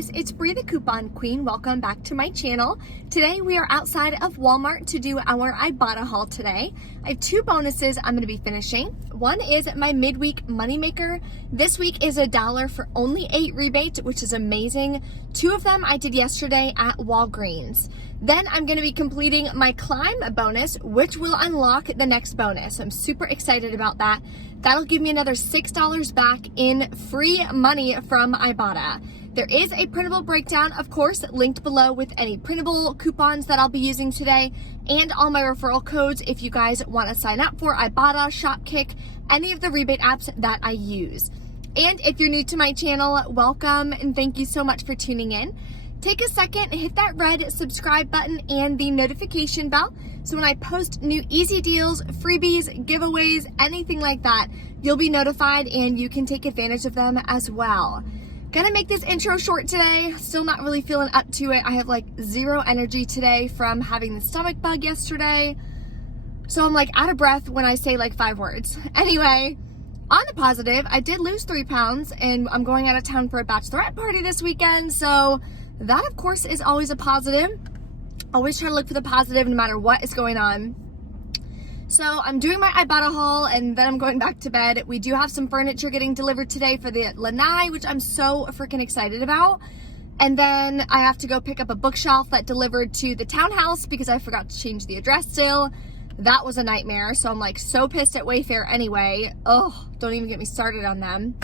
guys, it's Bree the Coupon Queen. Welcome back to my channel. Today we are outside of Walmart to do our Ibotta haul today. I have two bonuses I'm going to be finishing. One is my midweek moneymaker. This week is $1 for only 8 rebates, which is amazing. 2 of them I did yesterday at Walgreens. Then I'm going to be completing my climb bonus, which will unlock the next bonus. I'm super excited about that. That'll give me another $6 back in free money from Ibotta. There is a printable breakdown, of course, linked below with any printable coupons that I'll be using today and all my referral codes if you guys want to sign up for Ibotta, Shopkick, any of the rebate apps that I use. And if you're new to my channel, welcome and thank you so much for tuning in. Take a second, hit that red subscribe button and the notification bell so when I post new easy deals, freebies, giveaways, anything like that, you'll be notified and you can take advantage of them as well. Gonna make this intro short today. Still not really feeling up to it. I have like zero energy today from having the stomach bug yesterday. So I'm like out of breath when I say like 5 words. Anyway, on the positive, I did lose 3 pounds and I'm going out of town for a bachelorette party this weekend. So that of course is always a positive. Always try to look for the positive no matter what is going on. So I'm doing my Ibotta haul and then I'm going back to bed. We do have some furniture getting delivered today for the lanai, which I'm so freaking excited about. And then I have to go pick up a bookshelf that delivered to the townhouse because I forgot to change the address still. That was a nightmare. So I'm like so pissed at Wayfair anyway. Oh, don't even get me started on them.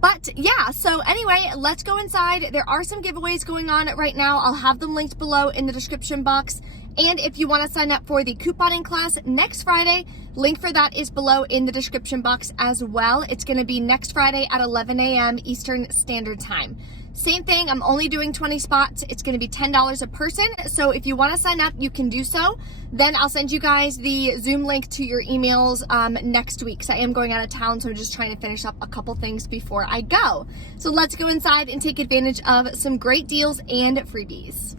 But yeah, so anyway, let's go inside. There are some giveaways going on right now. I'll have them linked below in the description box. And if you want to sign up for the couponing class next Friday, link for that is below in the description box as well. It's going to be next Friday at 11 a.m. Eastern Standard Time. Same thing, I'm only doing 20 spots. It's going to be $10 a person. So if you want to sign up, you can do so. Then I'll send you guys the Zoom link to your emails next week. So I am going out of town, so I'm just trying to finish up a couple things before I go. So let's go inside and take advantage of some great deals and freebies.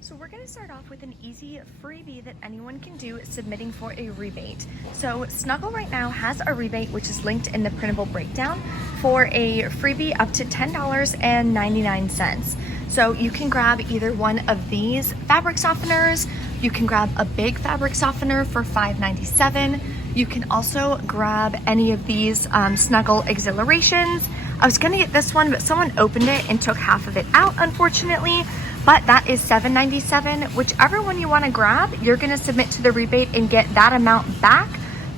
So we're going to start off with an easy freebie that anyone can do submitting for a rebate. So Snuggle right now has a rebate which is linked in the printable breakdown for a freebie up to $10.99. So you can grab either one of these fabric softeners, you can grab a big fabric softener for $5.97. You can also grab any of these Snuggle exhilarations. I was going to get this one, but someone opened it and took half of it out, unfortunately. But that is $7.97. Whichever one you want to grab, you're going to submit to the rebate and get that amount back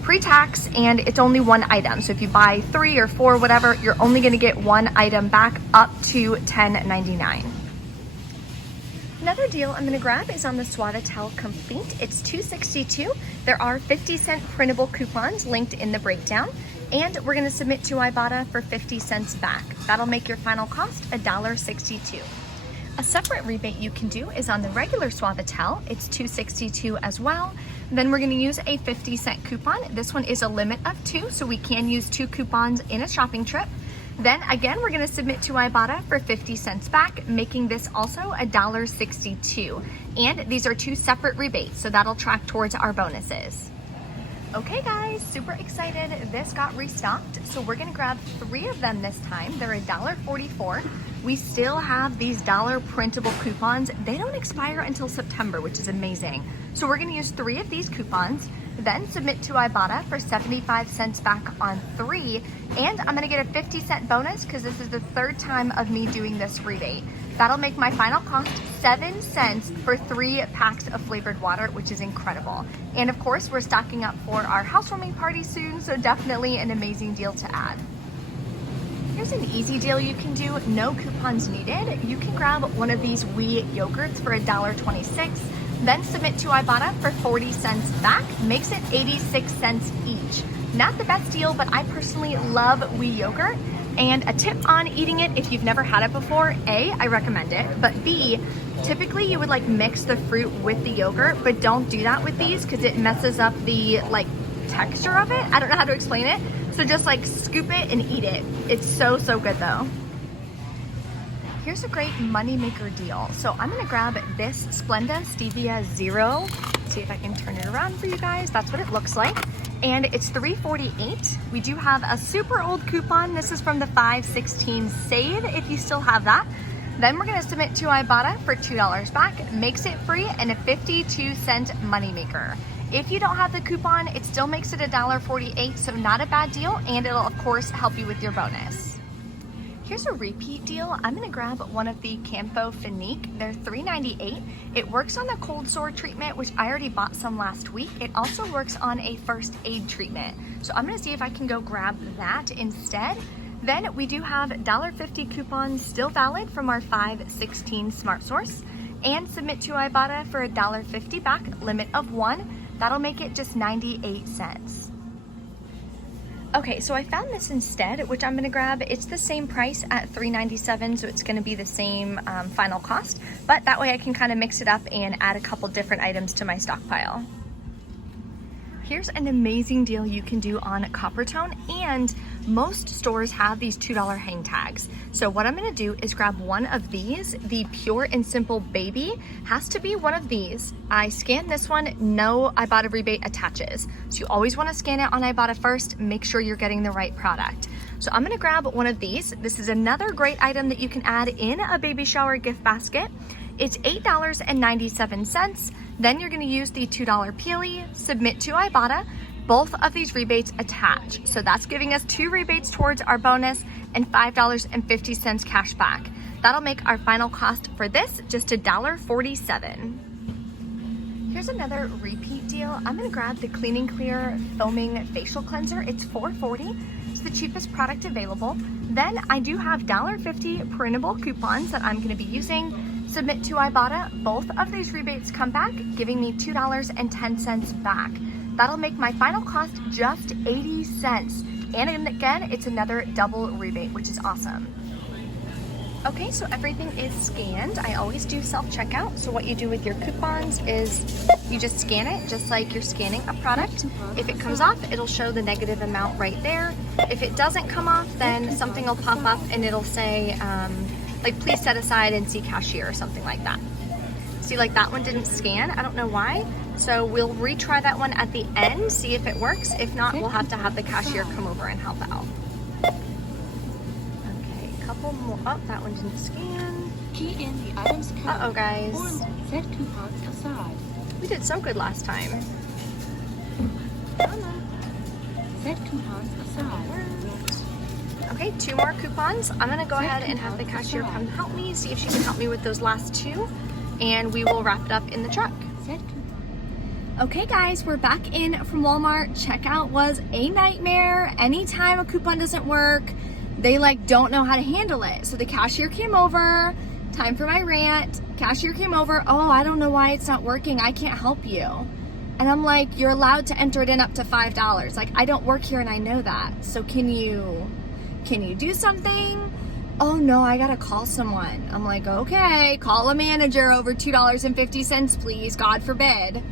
pre-tax, and it's only one item. So if you buy 3 or 4, whatever, you're only going to get one item back up to $10.99. Another deal I'm going to grab is on the Suavitel Complete. It's $2.62. There are 50-cent printable coupons linked in the breakdown, and we're going to submit to Ibotta for 50 cents back. That'll make your final cost $1.62. A separate rebate you can do is on the regular Suavitel. It's $2.62 as well. Then we're going to use a 50-cent coupon. This one is a limit of 2, so we can use 2 coupons in a shopping trip. Then again, we're going to submit to Ibotta for 50 cents back, making this also $1.62. And these are 2 separate rebates, so that'll track towards our bonuses. Okay guys, super excited. This got restocked, so we're gonna grab 3 of them this time. They're $1.44. We still have these dollar printable coupons. They don't expire until September, which is amazing. So we're gonna use 3 of these coupons, then submit to Ibotta for 75 cents back on 3. And I'm gonna get a 50-cent bonus because this is the 3rd time of me doing this rebate. That'll make my final cost 7 cents for 3 packs of flavored water, which is incredible. And of course, we're stocking up for our housewarming party soon, so definitely an amazing deal to add. Here's an easy deal you can do, no coupons needed. You can grab one of these wee yogurts for $1.26, then submit to Ibotta for 40 cents back, makes it 86 cents each. Not the best deal, but I personally love wee yogurt. And a tip on eating it, if you've never had it before, A, I recommend it, but B, typically you would like mix the fruit with the yogurt, but don't do that with these because it messes up the like texture of it. I don't know how to explain it. So just like scoop it and eat it. It's so, so good though. Here's a great moneymaker deal. So I'm gonna grab this Splenda Stevia Zero. See if I can turn it around for you guys. That's what it looks like. and it's $3.48. We do have a super old coupon. This is from the 5/16 save, if you still have that. Then we're gonna submit to Ibotta for $2 back, makes it free, and a 52-cent moneymaker. If you don't have the coupon, it still makes it $1.48, so not a bad deal, and it'll of course help you with your bonus. Here's a repeat deal. I'm gonna grab one of the Campho Phenique. They're $3.98. It works on the cold sore treatment, which I already bought some last week. It also works on a first aid treatment. So I'm gonna see if I can go grab that instead. Then we do have $1.50 coupons still valid from our 5/16 Smart Source, and submit to Ibotta for $1.50 back, limit of 1. That'll make it just 98 cents. Okay, so I found this instead, which I'm gonna grab. It's the same price at $3.97, so it's gonna be the same final cost, but that way I can kind of mix it up and add a couple different items to my stockpile. Here's an amazing deal you can do on Coppertone, and most stores have these $2 hang tags. So what I'm gonna do is grab one of these. The Pure and Simple Baby has to be one of these. I scan this one, no Ibotta rebate attaches. So you always wanna scan it on Ibotta first, make sure you're getting the right product. So I'm gonna grab one of these. This is another great item that you can add in a baby shower gift basket. It's $8.97. Then you're gonna use the $2 Peely, submit to Ibotta. Both of these rebates attach. So that's giving us 2 rebates towards our bonus and $5.50 cash back. That'll make our final cost for this just $1.47. Here's another repeat deal. I'm gonna grab the Clean and Clear Foaming Facial Cleanser. It's $4.40. It's the cheapest product available. Then I do have $1.50 printable coupons that I'm gonna be using. Submit to Ibotta. Both of these rebates come back, giving me $2.10 back. That'll make my final cost just 80 cents. And again, it's another double rebate, which is awesome. Okay, so everything is scanned. I always do self-checkout. So what you do with your coupons is you just scan it, just like you're scanning a product. If it comes off, it'll show the negative amount right there. If it doesn't come off, then something will pop up and it'll say, like, please set aside and see cashier or something like that. See, like that one didn't scan. I don't know why. So we'll retry that one at the end, see if it works. If not, we'll have to have the cashier come over and help out. Okay, a couple more. Oh, that one didn't scan. Key in the items code. Uh-oh, guys. Set coupons aside. We did so good last time. Set coupons aside. Okay, 2 more coupons. I'm gonna go ahead and have the cashier come help me, see if she can help me with those last 2, and we will wrap it up in the truck. Okay guys, we're back in from Walmart. Checkout was a nightmare. Anytime a coupon doesn't work, they like don't know how to handle it. So the cashier came over, time for my rant. Cashier came over, oh, I don't know why it's not working. I can't help you. And I'm like, you're allowed to enter it in up to $5. Like, I don't work here and I know that. So can you do something? Oh no, I gotta call someone. I'm like, okay, call a manager over $2.50, please, God forbid.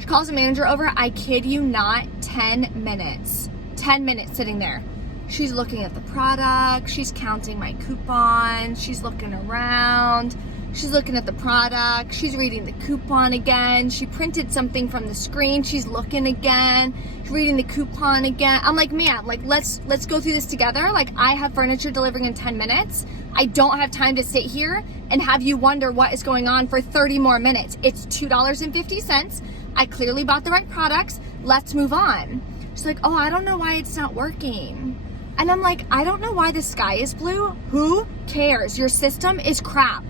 She calls a manager over, I kid you not, 10 minutes. 10 minutes sitting there. She's looking at the product, she's counting my coupons, she's looking around, she's looking at the product, she's reading the coupon again, she printed something from the screen, she's looking again, she's reading the coupon again. I'm like, man, like let's go through this together. Like, I have furniture delivering in 10 minutes. I don't have time to sit here and have you wonder what is going on for 30 more minutes. It's $2.50. I clearly bought the right products. Let's move on. She's like, oh, I don't know why it's not working. And I'm like, I don't know why the sky is blue. Who cares? Your system is crap.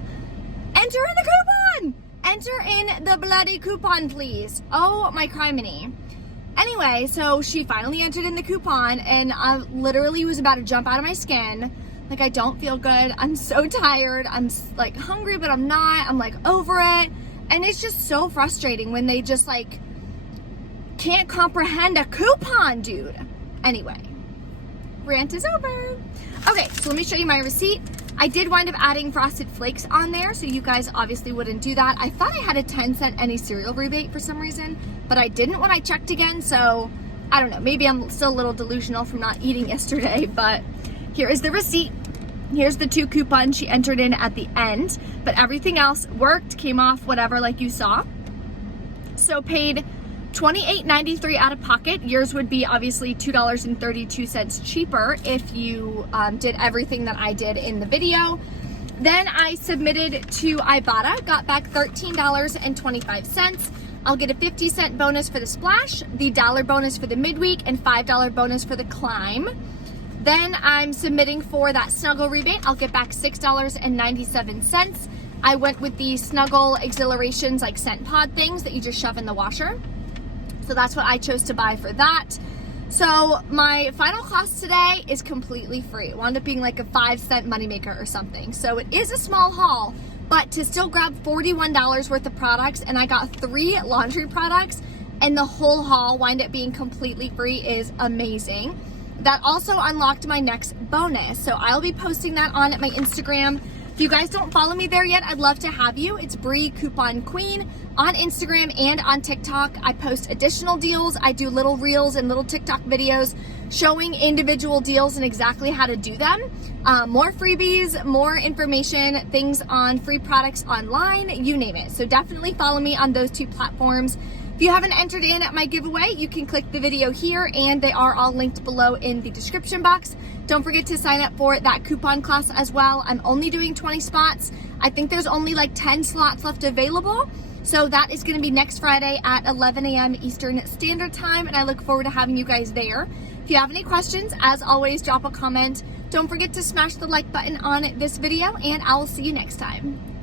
Enter in the coupon! Enter in the bloody coupon, please. Oh, my criminy. Anyway, so she finally entered in the coupon, and I literally was about to jump out of my skin. Like, I don't feel good. I'm so tired. I'm like hungry, but I'm not. I'm like over it. And it's just so frustrating when they just like can't comprehend a coupon, dude. Anyway, rant is over. Okay, so let me show you my receipt. I did wind up adding Frosted Flakes on there, so you guys obviously wouldn't do that. I thought I had a 10-cent any cereal rebate for some reason, but I didn't when I checked again, so I don't know. Maybe I'm still a little delusional from not eating yesterday, but here is the receipt. Here's the 2 coupons she entered in at the end, but everything else worked, came off, whatever, like you saw. So paid $28.93 out of pocket. Yours would be obviously $2.32 cheaper if you did everything that I did in the video. Then I submitted to Ibotta, got back $13.25. I'll get a 50-cent bonus for the Splash, the $1 bonus for the midweek, and $5 bonus for the Climb. Then I'm submitting for that Snuggle rebate. I'll get back $6.97. I went with the Snuggle Exhilarations, like scent pod things that you just shove in the washer. So that's what I chose to buy for that. So my final cost today is completely free. It wound up being like a 5-cent moneymaker or something. So it is a small haul, but to still grab $41 worth of products, and I got 3 laundry products, and the whole haul wind up being completely free is amazing. That also unlocked my next bonus. So I'll be posting that on my Instagram. If you guys don't follow me there yet, I'd love to have you. It's Bree Coupon Queen on Instagram and on TikTok. I post additional deals. I do little reels and little TikTok videos showing individual deals and exactly how to do them. More freebies, more information, things on free products online, you name it. So definitely follow me on those 2 platforms. If you haven't entered in at my giveaway, you can click the video here, and they are all linked below in the description box. Don't forget to sign up for that coupon class as well. I'm only doing 20 spots. I think there's only like 10 slots left available. So that is going to be next Friday at 11 a.m. Eastern Standard Time, and I look forward to having you guys there. If you have any questions, as always, drop a comment. Don't forget to smash the like button on this video, and I will see you next time.